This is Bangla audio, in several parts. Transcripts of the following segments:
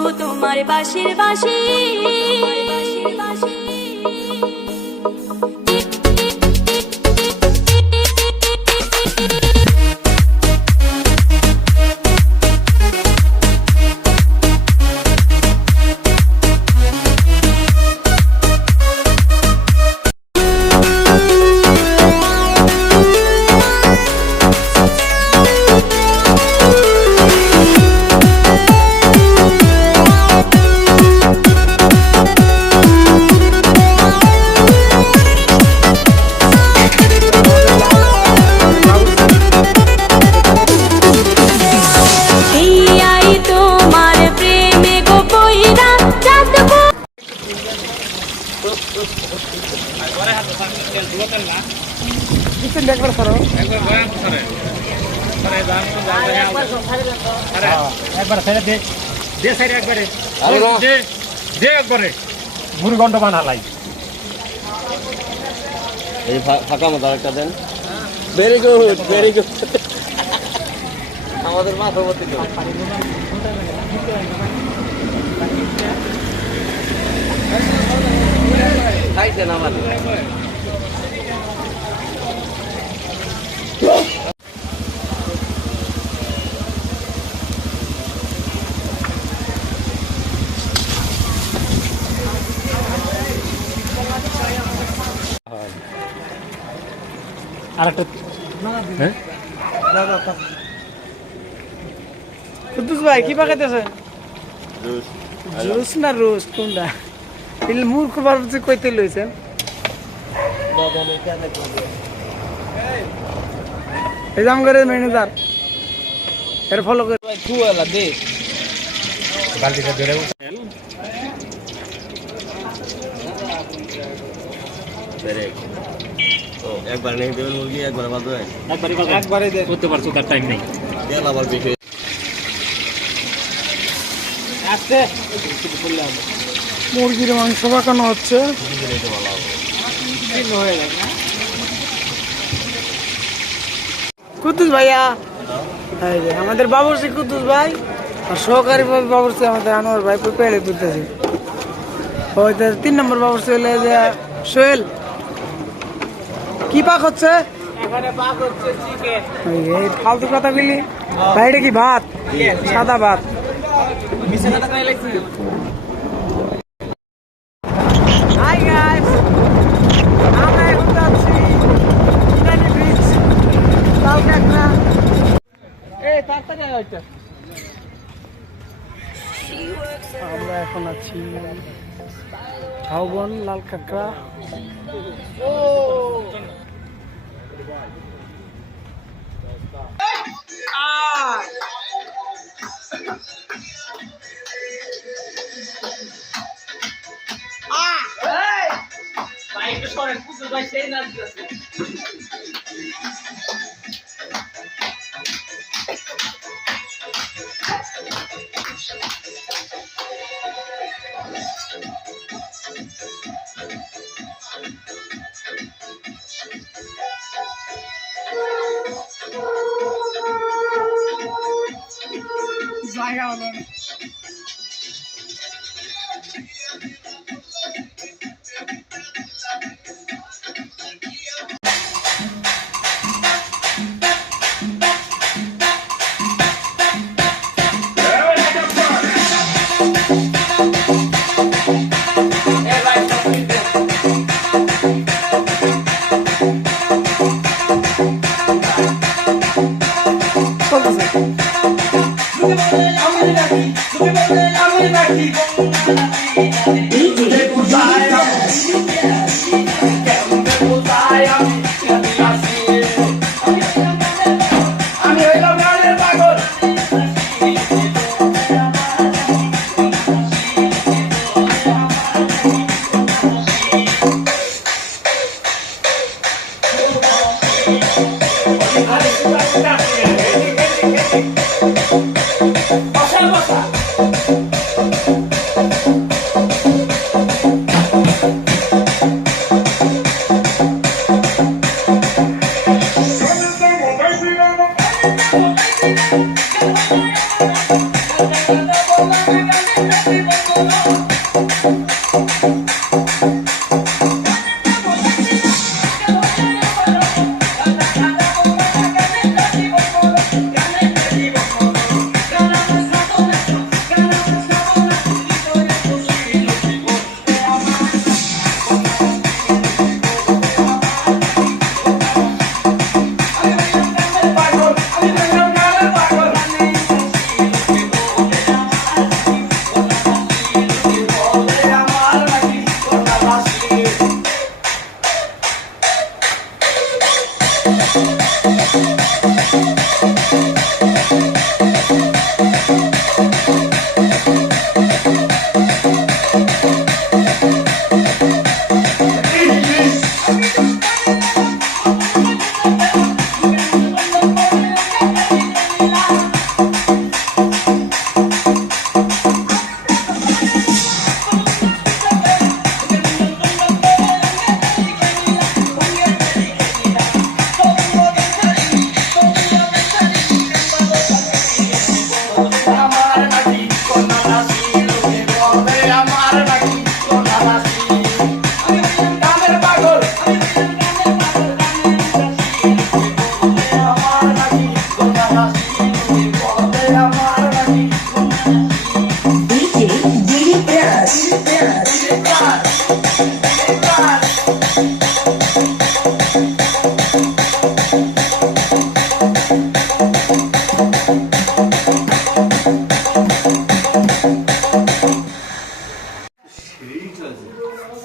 শুধু তোমার বাঁশির বাঁশি মুড়িগন্ড বানালাই এই ফাঁকা মতো একটা দেন। Very good, very good. আমাদের মাথার মধ্যে খাইছেন আমাদের কুদ্দুস ভাই কি পাকাইতেছে? জুস না রোস্ট কোনটা? এল মূর্খ বাবুজি কইতে লইছেন। এই জাম করে ম্যানেজার এর ফলো করে চুয়ালা দে বালতিটা ধরে একবার নেই দেবেন মুরগি, একবার বাদ একবারে করতে পারছো, তার টাইম নেই। তেল আবার বেশি মুরগির মাংস পাকানো হচ্ছে। কুদ্দুস ভাইয়া, এই যে আমাদের বাবুর্চি কুদ্দুস ভাই আর সহকারী বাবুর্চি আমাদের আনোয়ার ভাই পেড়ে তুলতেছে। ওই 3 নম্বর বাবুর্চি হলে যে সোহেল। কি পাক হচ্ছে? এই ফালতু কথা বলি ভাই, এটা কি ভাত? সাদা ভাত। হাই গাইস, আমরা এখন যাচ্ছি ইনানি ব্রিজ, লালকাঁকড়া। আমরা এখন আছি ঝাউবন, লালকাঁকড়া। জায়গা হলো না।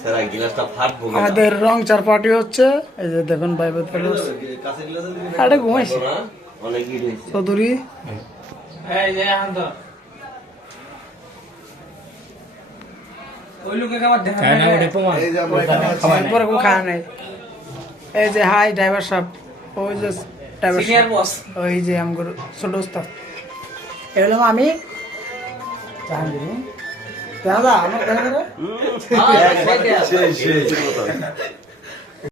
স্যার গিলাসটা ফাটবো না আমাদের রং চার পার্টি হচ্ছে এই যে দেখুন ভাই কাঁচের গ্লাসে আরে ঘুমাইছি অনেক হিট হয়েছে চৌধুরী এই যে এখন তো ওই লোকে খাবার দেখা না ওটা প্রমাণ পরে কোনো খাওয়া নাই এই যে হাই ড্রাইভার সাহেব ওই যে ড্রাইভার সিনিয়র বস ওই যে আমার ছোট উস্তাদ এই হলাম আমি জাহাঙ্গীর দাদা আমার সেই